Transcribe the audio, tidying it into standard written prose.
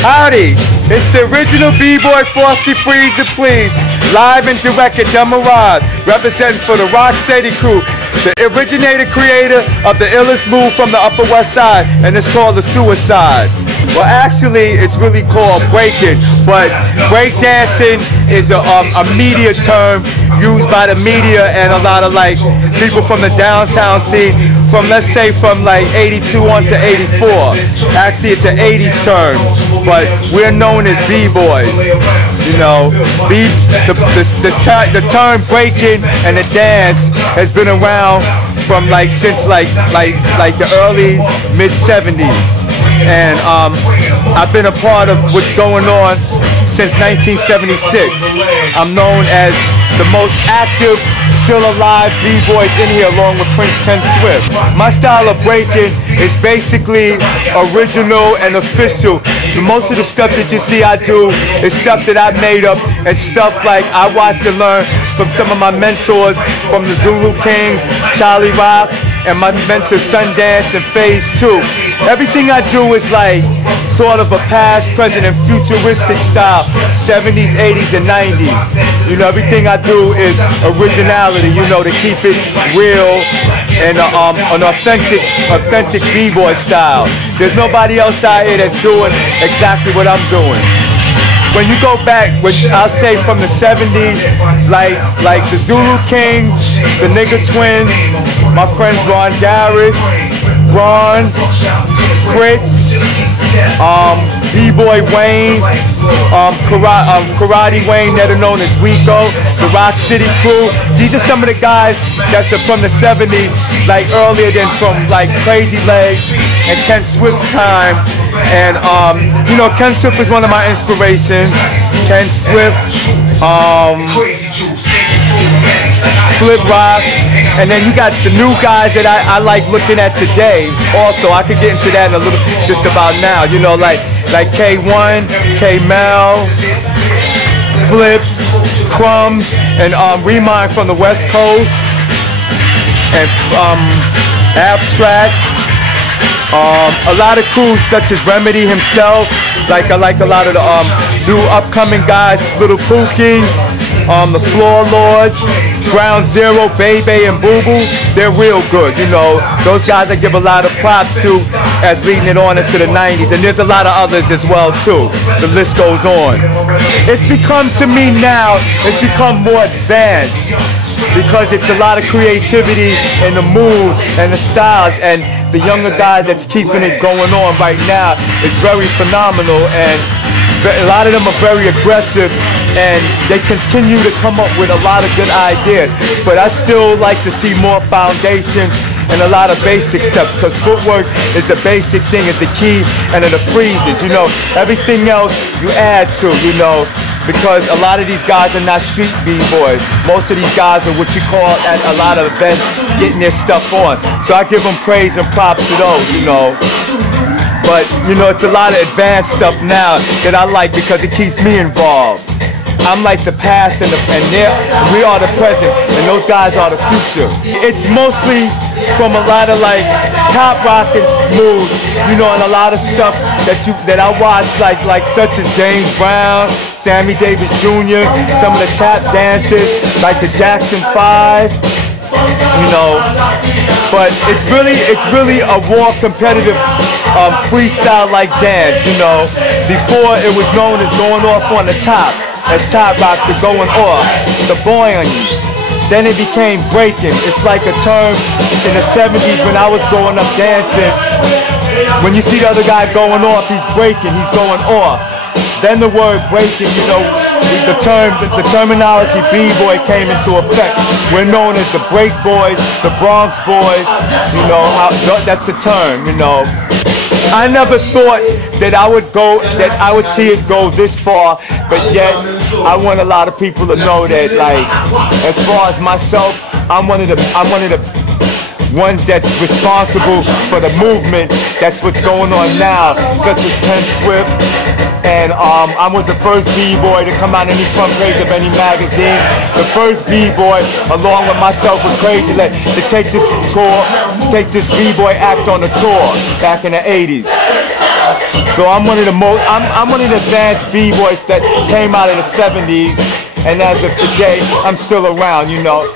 Howdy, it's the original B-Boy Frosty Freeze the Please, live and direct at Del Mirage, representing for the Rocksteady crew, the originator creator of the illest move from the Upper West Side, and it's called the Suicide. Well, actually, it's really called breaking, but breakdancing is a media term used by the media and a lot of like people from the downtown scene, from let's say from like 82 on to 84. Actually, it's an 80s term, but we're known as B-boys. You know, the term breaking and the dance has been around from like since like the early mid 70s. And I've been a part of what's going on since 1976. I'm known as the most active, still alive B-boys in here, along with Prince Ken Swift. My style of breaking is basically original and official. Most of the stuff that you see I do is stuff that I made up and stuff like I watched and learned from some of my mentors, from the Zulu Kings, Charlie Rock, and my mentor Sundance and Phase 2. Everything I do is like sort of a past, present, and futuristic style, 70s, 80s, and 90s. You know, everything I do is originality, you know, to keep it real and an authentic B-boy style. There's nobody else out here that's doing exactly what I'm doing. When you go back, which I'll say from the 70s, like the Zulu Kings, the Nigga Twins, my friends Ron Darris, Bronze, Fritz, B-Boy Wayne, Karate Wayne, that are known as Rico, the Rock City crew. These are some of the guys that's from the 70s, like earlier than from like Crazy Legs and Ken Swift's time. And you know, Ken Swift is one of my inspirations. Ken Swift, Flip Rock, and then you got the new guys that I like looking at today. Also, I could get into that in a little, just about now. You know, like K1, K-Mel, Flips, Crumbs, and Remind from the West Coast, and Abstract. A lot of crews such as Remedy himself, I like a lot of the new upcoming guys, Little Pookie, the Floor Lords, Ground Zero, Bebe, and Boo Boo. They're real good, you know. Those guys I give a lot of props to as leading it on into the 90s, and there's a lot of others as well too. The list goes on. It's become, to me now, it's become more advanced because it's a lot of creativity in the mood and the styles, and the younger guys that's keeping it going on right now is very phenomenal, and a lot of them are very aggressive, and they continue to come up with a lot of good ideas. But I still like to see more foundation and a lot of basic stuff, because footwork is the basic thing, is the key, and it freezes, you know. Everything else you add to, you know, because a lot of these guys are not street B-boys. Most of these guys are what you call at a lot of events getting their stuff on. So I give them praise and props to those, you know. But, you know, it's a lot of advanced stuff now that I like because it keeps me involved. I'm like the past and we are the present, and those guys are the future. It's mostly from a lot of like top rockin' moves, you know, and a lot of stuff that I watch, like such as James Brown, Sammy Davis Jr., some of the tap dances, like the Jackson 5, you know. But it's really a more competitive freestyle like dance, you know. Before it was known as going off on the top. As top rock to going off, the boy on you. Then it became breaking. It's like a term in the 70s when I was growing up dancing. When you see the other guy going off, he's breaking, he's going off. Then the word breaking, you know, the terminology B-boy came into effect. We're known as the Break Boys, the Bronx Boys, you know, that's the term, you know. I never thought that I would see it go this far, but yet I want a lot of people to know that, like, as far as myself, I'm one of the ones that's responsible for the movement. That's what's going on now, such as Ken Swift. And I was the first B-boy to come out on any front page of any magazine. The first B-boy, along with myself and Crazy Legs, to take this tour, take this B-boy act on the tour back in the 80s. So I'm one of the most, I'm one of the advanced b-boys that came out of the 70s, and as of today, I'm still around, you know.